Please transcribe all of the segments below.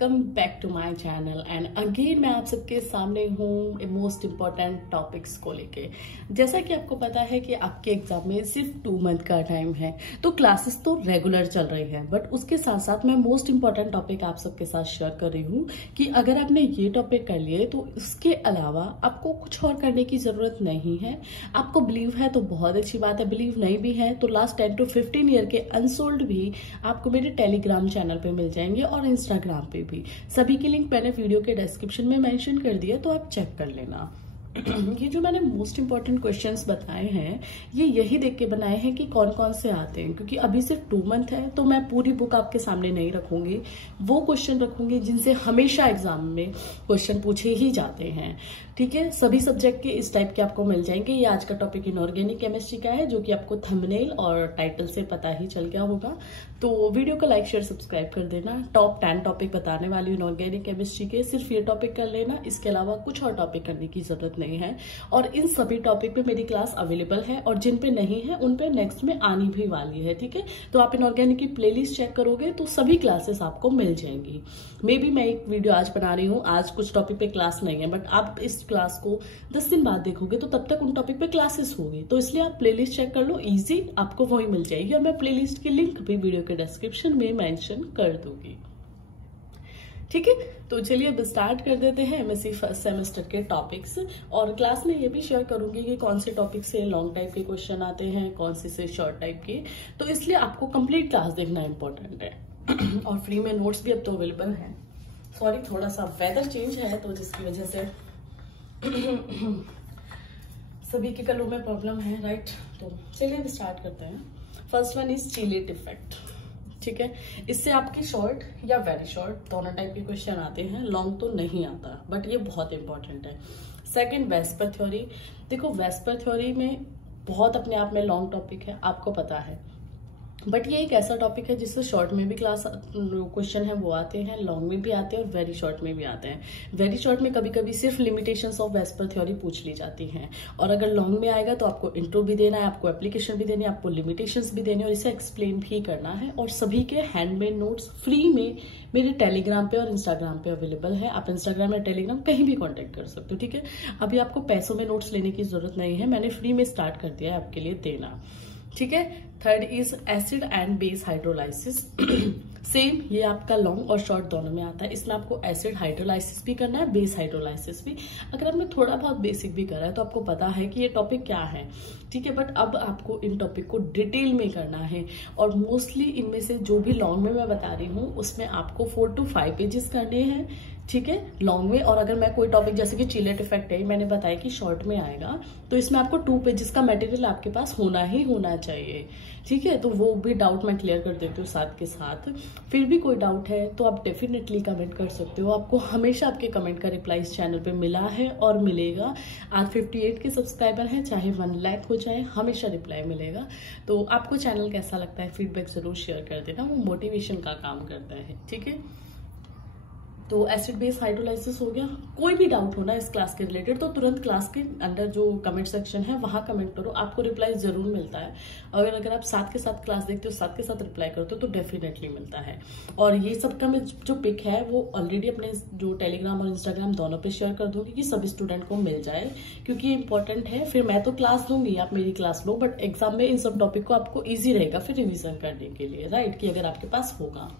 Welcome back to my channel and again मैं आप सबके सामने हूँ मोस्ट इम्पॉर्टेंट टॉपिक्स को लेके। जैसा कि आपको पता है कि आपके एग्जाम में सिर्फ 2 मंथ का टाइम है, तो क्लासेस तो रेगुलर चल रही है, बट उसके साथ साथ मैं मोस्ट इम्पॉर्टेंट टॉपिक आप सबके साथ शेयर कर रही हूँ कि अगर आपने ये टॉपिक कर लिए तो इसके अलावा आपको कुछ और करने की जरूरत नहीं है। आपको बिलीव है तो बहुत अच्छी बात है, बिलीव नहीं भी है तो लास्ट 10 to 15 ईयर के अनसोल्ड भी आपको मेरे टेलीग्राम चैनल पे मिल जाएंगे और इंस्टाग्राम पे भी। सभी की लिंक मैंने वीडियो के डिस्क्रिप्शन में मेंशन कर दिया, तो आप चेक कर लेना। ये जो मैंने मोस्ट इंपॉर्टेंट क्वेश्चंस बताए हैं ये यही देख के बनाए हैं कि कौन कौन से आते हैं, क्योंकि अभी सिर्फ 2 मंथ है तो मैं पूरी बुक आपके सामने नहीं रखूंगी। वो क्वेश्चन रखूंगी जिनसे हमेशा एग्जाम में क्वेश्चन पूछे ही जाते हैं। ठीक है, सभी सब्जेक्ट के इस टाइप के आपको मिल जाएंगे। ये आज का टॉपिक इनऑर्गेनिक केमिस्ट्री का है, जो कि आपको थंबनेल और टाइटल से पता ही चल गया होगा। तो वीडियो को लाइक शेयर सब्सक्राइब कर देना। टॉप 10 टॉपिक बताने वाली इनऑर्गेनिक केमिस्ट्री के, सिर्फ ये टॉपिक कर लेना, इसके अलावा कुछ और टॉपिक करने की जरूरत नहीं है। और इन सभी टॉपिक पे मेरी क्लास अवेलेबल है और जिन पे नहीं है उन पे नेक्स्ट में आनी भी वाली है। ठीक है, तो आप इनऑर्गेनिक की प्लेलिस्ट चेक करोगे तो सभी क्लासेस आपको मिल जाएंगी। मे बी मैं एक वीडियो आज बना रही हूँ, आज कुछ टॉपिक पे क्लास नहीं है, बट आप इस क्लास को 10 दिन बाद देखोगे तो तब तक उन टॉपिक पे क्लासेस होगी, तो इसलिए आप प्लेलिस्ट चेक कर लो, इजी आपको वही मिल जाएगी। और मैं प्लेलिस्ट की लिंक भी वीडियो के डिस्क्रिप्शन में मेंशन कर दूंगी। ठीक है, तो चलिए अब स्टार्ट कर देते हैं एमएससी फर्स्ट सेमेस्टर के टॉपिक्स। और क्लास में ये भी शेयर करूंगी कि कौन से टॉपिक से लॉन्ग टाइप के क्वेश्चन आते हैं, कौन से शॉर्ट टाइप के, तो इसलिए आपको कंप्लीट क्लास देखना इंपॉर्टेंट है। और फ्री में नोट्स भी अब तो अवेलेबल हैं। सॉरी, थोड़ा सा वेदर चेंज है तो जिसकी वजह से सभी के गलों में प्रॉब्लम है, राइट। तो चलिए अब स्टार्ट करते हैं। First one is chelate effect. ठीक है, इससे आपके शॉर्ट या वेरी शॉर्ट दोनों टाइप के क्वेश्चन आते हैं, लॉन्ग तो नहीं आता, बट ये बहुत इंपॉर्टेंट है। Second, VSEPR theory. देखो, वेस्पर थ्योरी में बहुत अपने आप में लॉन्ग टॉपिक है, आपको पता है, बट ये एक ऐसा टॉपिक है जिससे शॉर्ट में भी क्लास क्वेश्चन है वो आते हैं, लॉन्ग में भी आते हैं और वेरी शॉर्ट में भी आते हैं। वेरी शॉर्ट में कभी कभी सिर्फ लिमिटेशंस ऑफ वेस्पर थ्योरी पूछ ली जाती हैं, और अगर लॉन्ग में आएगा तो आपको इंट्रो भी देना है, आपको एप्लीकेशन भी देनी है, आपको लिमिटेशंस भी देनी है और इसे एक्सप्लेन भी करना है। और सभी के हैंडमेड नोट्स फ्री में मेरे टेलीग्राम पे और इंस्टाग्राम पे अवेलेबल है। आप इंस्टाग्राम या टेलीग्राम कहीं भी कॉन्टेक्ट कर सकते हो। ठीक है, अभी आपको पैसों में नोट्स लेने की जरूरत नहीं है, मैंने फ्री में स्टार्ट कर दिया है आपके लिए देना। ठीक है, third is acid and base hydrolysis. Same, ये आपका लॉन्ग और शॉर्ट दोनों में आता है। इसमें आपको एसिड हाइड्रोलाइसिस भी करना है, बेस हाइड्रोलाइसिस भी। अगर आपने थोड़ा बहुत बेसिक भी करा है तो आपको पता है कि ये टॉपिक क्या है। ठीक है, बट अब आपको इन टॉपिक को डिटेल में करना है, और मोस्टली इनमें से जो भी लॉन्ग में मैं बता रही हूँ उसमें आपको 4 to 5 पेजेस करने हैं। ठीक है, लॉन्ग में। और अगर मैं कोई टॉपिक जैसे कि चिलेट इफेक्ट है, मैंने बताया कि शॉर्ट में आएगा, तो इसमें आपको 2 पेजेस का मटेरियल आपके पास होना ही होना चाहिए। ठीक है, तो वो भी डाउट मैं क्लियर कर देती हूँ साथ के साथ। फिर भी कोई डाउट है तो आप डेफिनेटली कमेंट कर सकते हो, आपको हमेशा आपके कमेंट का रिप्लाई इस चैनल पे मिला है और मिलेगा। आज 58 के सब्सक्राइबर हैं, चाहे 1 लाख हो जाए, हमेशा रिप्लाई मिलेगा। तो आपको चैनल कैसा लगता है फीडबैक जरूर शेयर कर देना, वो मोटिवेशन का काम करता है। ठीक है, तो एसिड बेस हाइड्रोलाइसिस हो गया। कोई भी डाउट हो ना इस क्लास के रिलेटेड तो तुरंत क्लास के अंदर जो कमेंट सेक्शन है वहां कमेंट करो, आपको रिप्लाई जरूर मिलता है। अगर आप साथ के साथ क्लास देखते हो, साथ के साथ रिप्लाई करते हो तो डेफिनेटली मिलता है। और ये सबका मैं जो पिक है वो ऑलरेडी अपने जो टेलीग्राम और इंस्टाग्राम दोनों पे शेयर कर दूंगी कि सभी स्टूडेंट को मिल जाए, क्योंकि ये इंपॉर्टेंट है। फिर मैं तो क्लास लूंगी, आप मेरी क्लास लो, बट एग्जाम में इन सब टॉपिक को आपको ईजी रहेगा फिर रिविजन करने के लिए, राइट, कि अगर आपके पास होगा।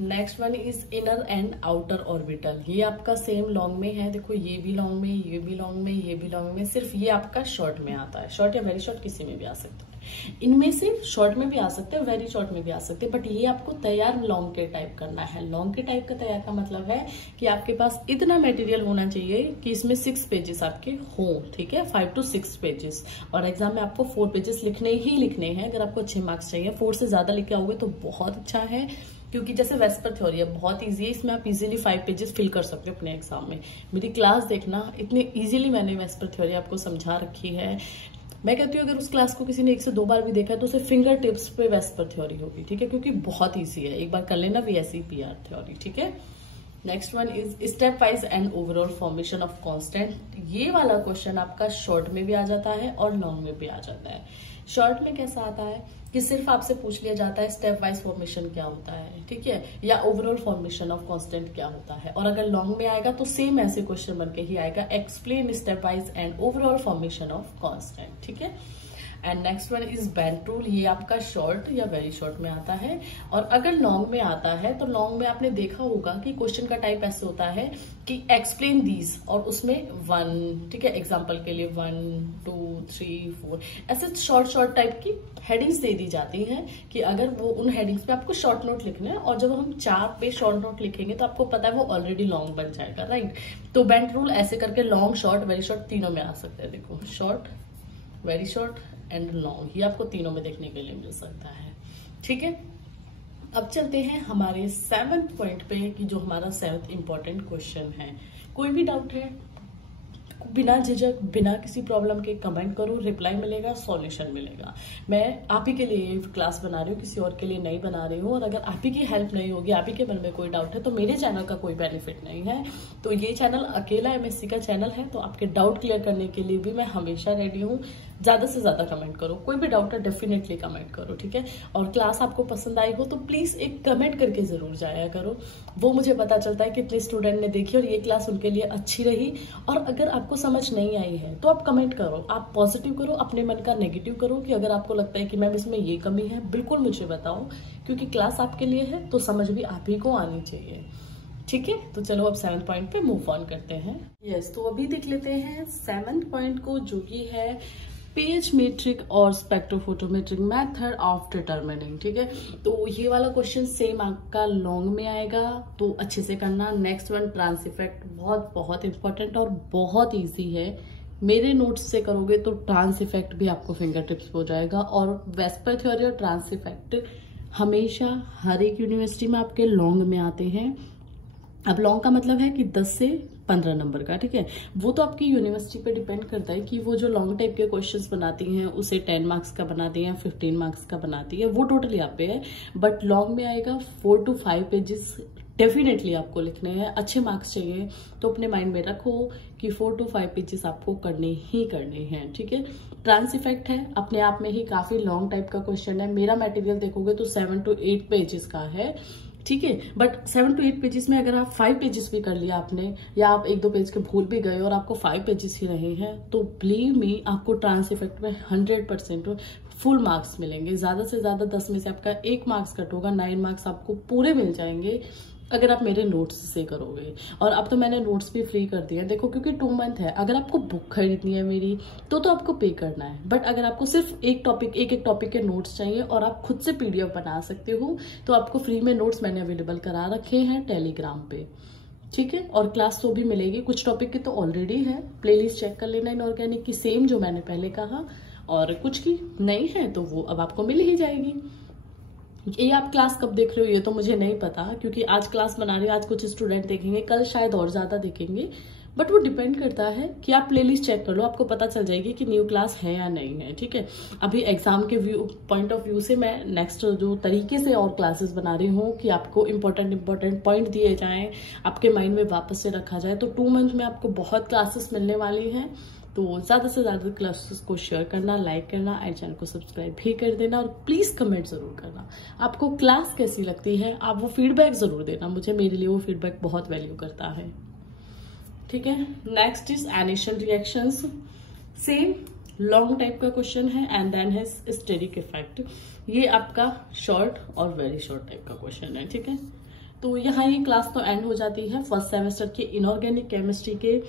Next one is inner and outer orbital. ये आपका सेम लॉन्ग में है। देखो, ये भी लॉन्ग में, ये भी लॉन्ग में, ये भी लॉन्ग में, सिर्फ ये आपका शॉर्ट में आता है। शॉर्ट या वेरी शॉर्ट किसी में भी आ सकता है, इनमें से शॉर्ट में भी आ सकते हैं, वेरी शॉर्ट में भी आ सकते हैं, बट ये आपको तैयार लॉन्ग के टाइप करना है। लॉन्ग के टाइप का तैयार का मतलब है कि आपके पास इतना मटेरियल होना चाहिए कि इसमें 6 पेजेस आपके हों। ठीक है, 5 to 6 पेजेस, और एग्जाम में आपको 4 पेजेस लिखने ही लिखने हैं। अगर आपको अच्छे मार्क्स चाहिए, 4 से ज्यादा लिखे आओगे तो बहुत अच्छा है, क्योंकि जैसे वेस्पर थ्योरी है बहुत इजी है, इसमें आप इजीली 5 पेजेस फिल कर सकते हो अपने एग्जाम में। मेरी क्लास देखना, इतने इजीली मैंने वेस्पर थ्योरी आपको समझा रखी है। मैं कहती हूँ अगर उस क्लास को किसी ने 1 से 2 बार भी देखा है तो उसे फिंगर टिप्स पे वेस्पर थ्योरी होगी। ठीक है, क्योंकि बहुत ईजी है, एक बार कर लेना VSE PR थ्योरी। ठीक है, next one is step wise and overall formation of constant. ये वाला क्वेश्चन आपका शॉर्ट में भी आ जाता है और लॉन्ग में भी आ जाता है। शॉर्ट में कैसा आता है कि सिर्फ आपसे पूछ लिया जाता है स्टेप वाइज फॉर्मेशन क्या होता है, ठीक है, या ओवरऑल फॉर्मेशन ऑफ कांस्टेंट क्या होता है। और अगर लॉन्ग में आएगा तो सेम ऐसे क्वेश्चन बन के ही आएगा, explain step wise and overall formation of constant, ठीक है। And next one is bent rule. ये आपका शॉर्ट या वेरी शॉर्ट में आता है। और अगर लॉन्ग में आता है तो लॉन्ग में आपने देखा होगा कि क्वेश्चन का टाइप ऐसे होता है कि एक्सप्लेन दीज, और उसमें 1, ठीक है, एग्जांपल के लिए 1 2 3 4 ऐसे शॉर्ट टाइप की हेडिंग्स दे दी जाती हैं कि अगर वो उन हेडिंग्स पे आपको शॉर्ट नोट लिखना है, और जब हम 4 पे शॉर्ट नोट लिखेंगे तो आपको पता है वो ऑलरेडी लॉन्ग बन जाएगा, राइट। तो बेंट रूल ऐसे करके लॉन्ग, शॉर्ट, वेरी शॉर्ट तीनों में आ सकते हैं। देखो, short, very short and long, ये आपको तीनों में देखने के लिए मिल सकता है, ठीक है। अब चलते हैं हमारे 7th पॉइंट पे कि जो हमारा 7th इंपॉर्टेंट क्वेश्चन है। कोई भी डाउट है, बिना झिझक, बिना किसी प्रॉब्लम के कमेंट करो, रिप्लाई मिलेगा, सॉल्यूशन मिलेगा। मैं आप ही के लिए क्लास बना रही हूँ, किसी और के लिए नहीं बना रही हूँ। और अगर आप ही की हेल्प नहीं होगी, आप ही के मन में कोई डाउट है, तो मेरे चैनल का कोई बेनिफिट नहीं है। तो ये चैनल अकेला MSc का चैनल है, तो आपके डाउट क्लियर करने के लिए भी मैं हमेशा रेडी हूँ। ज्यादा से ज्यादा कमेंट करो, कोई भी डाउट है डेफिनेटली कमेंट करो, ठीक है। और क्लास आपको पसंद आई हो तो प्लीज एक कमेंट करके जरूर जाया करो, वो मुझे पता चलता है कितने स्टूडेंट ने देखी और ये क्लास उनके लिए अच्छी रही। और अगर आपको समझ नहीं आई है तो आप कमेंट करो, आप पॉजिटिव करो, अपने मन का नेगेटिव करो कि अगर आपको लगता है कि मैम इसमें ये कमी है, बिल्कुल मुझे बताओ, क्योंकि क्लास आपके लिए है तो समझ भी आप ही को आनी चाहिए, ठीक है। तो चलो अब 7th पॉइंट पे मूव ऑन करते हैं। यस, तो अभी देख लेते हैं 7th पॉइंट को, जो कि है पेज मेट्रिक और स्पेक्ट्रोफोटोमेट्रिक मेथड ऑफ डिटरमिनिंग, ठीक है। तो ये वाला क्वेश्चन सेम आपका लॉन्ग में आएगा, तो अच्छे से करना। नेक्स्ट वन ट्रांस इफेक्ट, बहुत इंपॉर्टेंट और बहुत इजी है। मेरे नोट्स से करोगे तो ट्रांस इफेक्ट भी आपको फिंगर टिप्स हो जाएगा। और वेस्पर थ्योरी और ट्रांस इफेक्ट हमेशा हर एक यूनिवर्सिटी में आपके लॉन्ग में आते हैं। अब लॉन्ग का मतलब है कि 10 से 15 नंबर का, ठीक है। वो तो आपकी यूनिवर्सिटी पे डिपेंड करता है कि वो जो लॉन्ग टाइप के क्वेश्चंस बनाती हैं उसे 10 मार्क्स का बनाती हैं, 15 मार्क्स का बनाती है, वो टोटली आप पे है। बट लॉन्ग में आएगा 4 to 5 पेजेस डेफिनेटली आपको लिखने हैं। अच्छे मार्क्स चाहिए तो अपने माइंड में रखो कि 4 to 5 पेजेस आपको करने ही करने हैं, ठीक है। ट्रांस इफेक्ट है, अपने आप में ही काफी लॉन्ग टाइप का क्वेश्चन है। मेरा मटेरियल देखोगे तो 7 to 8 पेजेस का है, ठीक है। बट 7 to 8 पेजेस में अगर आप 5 पेजेस भी कर लिया आपने, या आप 1-2 पेज के भूल भी गए और आपको 5 पेजेस ही रहे हैं, तो बिलीव मी आपको ट्रांस इफेक्ट में 100% फुल मार्क्स मिलेंगे। ज्यादा से ज्यादा 10 में से आपका 1 मार्क्स कट होगा, 9 मार्क्स आपको पूरे मिल जाएंगे अगर आप मेरे नोट्स से करोगे। और अब तो मैंने नोट्स भी फ्री कर दिए हैं, देखो, क्योंकि 2 मंथ है। अगर आपको बुक खरीदनी है मेरी तो आपको पे करना है। बट अगर आपको सिर्फ एक टॉपिक के नोट्स चाहिए और आप खुद से PDF बना सकते हो, तो आपको फ्री में नोट्स मैंने अवेलेबल करा रखे हैं टेलीग्राम पे, ठीक है। और क्लास तो भी मिलेगी, कुछ टॉपिक की तो ऑलरेडी है, प्लेलिस्ट चेक कर लेना इनऑर्गेनिक की, सेम जो मैंने पहले कहा। और कुछ की नहीं है तो वो अब आपको मिल ही जाएगी। ये आप क्लास कब देख रहे हो ये तो मुझे नहीं पता, क्योंकि आज क्लास बना रही हूँ, आज कुछ स्टूडेंट देखेंगे, कल शायद और ज्यादा देखेंगे। बट वो डिपेंड करता है कि आप प्लेलिस्ट चेक कर लो, आपको पता चल जाएगी कि न्यू क्लास है या नहीं है, ठीक है। अभी एग्जाम के पॉइंट ऑफ व्यू से मैं नेक्स्ट जो तरीके से और क्लासेस बना रही हूँ कि आपको इंपॉर्टेंट पॉइंट दिए जाएं, आपके माइंड में वापस से रखा जाए। तो 2 मंथ में आपको बहुत क्लासेस मिलने वाली हैं। तो ज्यादा से ज्यादा क्लासेस को शेयर करना, लाइक करना, एंड चैनल को सब्सक्राइब भी कर देना। और प्लीज कमेंट जरूर करना आपको क्लास कैसी लगती है, आप वो फीडबैक जरूर देना मुझे, मेरे लिए वो फीडबैक बहुत वैल्यू करता है, ठीक है। Next is initial reactions, same long type का क्वेश्चन है। एंड देन है स्टेरिक इफेक्ट, ये आपका शॉर्ट और वेरी शॉर्ट टाइप का क्वेश्चन है, ठीक है। तो यहाँ ये क्लास तो एंड हो जाती है। फर्स्ट सेमेस्टर के इनऑर्गेनिक केमिस्ट्री के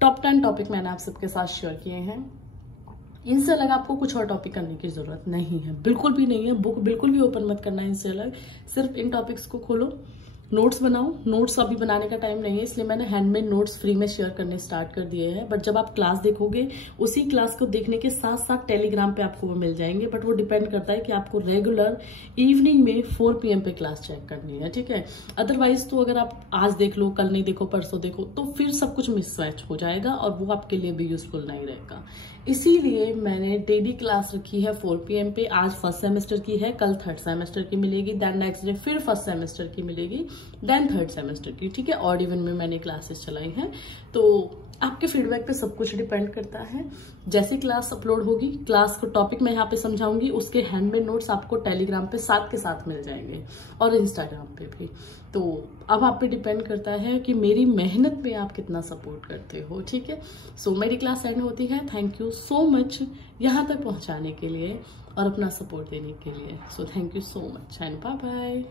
टॉप 10 टॉपिक मैंने आप सबके साथ शेयर किए हैं। इनसे अलग आपको कुछ और टॉपिक करने की जरूरत नहीं है, बिल्कुल भी नहीं है। बुक बिल्कुल भी ओपन मत करना इनसे अलग, सिर्फ इन टॉपिक्स को खोलो, नोट्स बनाओ। नोट्स अभी बनाने का टाइम नहीं है, इसलिए मैंने हैंडमेड नोट्स फ्री में शेयर करने स्टार्ट कर दिए हैं। बट जब आप क्लास देखोगे, उसी क्लास को देखने के साथ साथ टेलीग्राम पे आपको वो मिल जाएंगे। बट वो डिपेंड करता है कि आपको रेगुलर इवनिंग में 4 PM पे क्लास चेक करनी है, ठीक है। अदरवाइज तो अगर आप आज देख लो, कल नहीं देखो, परसों देखो, तो फिर सब कुछ मिसमैच हो जाएगा और वो आपके लिए भी यूजफुल नहीं रहेगा। इसीलिए मैंने डेली क्लास रखी है 4 PM पे। आज फर्स्ट सेमेस्टर की है, कल थर्ड सेमेस्टर की मिलेगी, देन नेक्स्ट डे फिर फर्स्ट सेमेस्टर की मिलेगी। देन थर्ड सेमेस्टर की, ठीक है। ऑड इवन में मैंने क्लासेस चलाई हैं, तो आपके फीडबैक पे सब कुछ डिपेंड करता है। जैसे क्लास अपलोड होगी, क्लास को टॉपिक मैं यहाँ पे समझाऊंगी, उसके हैंडमेड नोट्स आपको टेलीग्राम पे साथ के साथ मिल जाएंगे और इंस्टाग्राम पे भी। तो अब आप पे डिपेंड करता है कि मेरी मेहनत में आप कितना सपोर्ट करते हो, ठीक है। सो मेरी क्लास एंड होती है। थैंक यू सो मच यहाँ तक पहुँचाने के लिए और अपना सपोर्ट देने के लिए। So thank you so much and bye bye.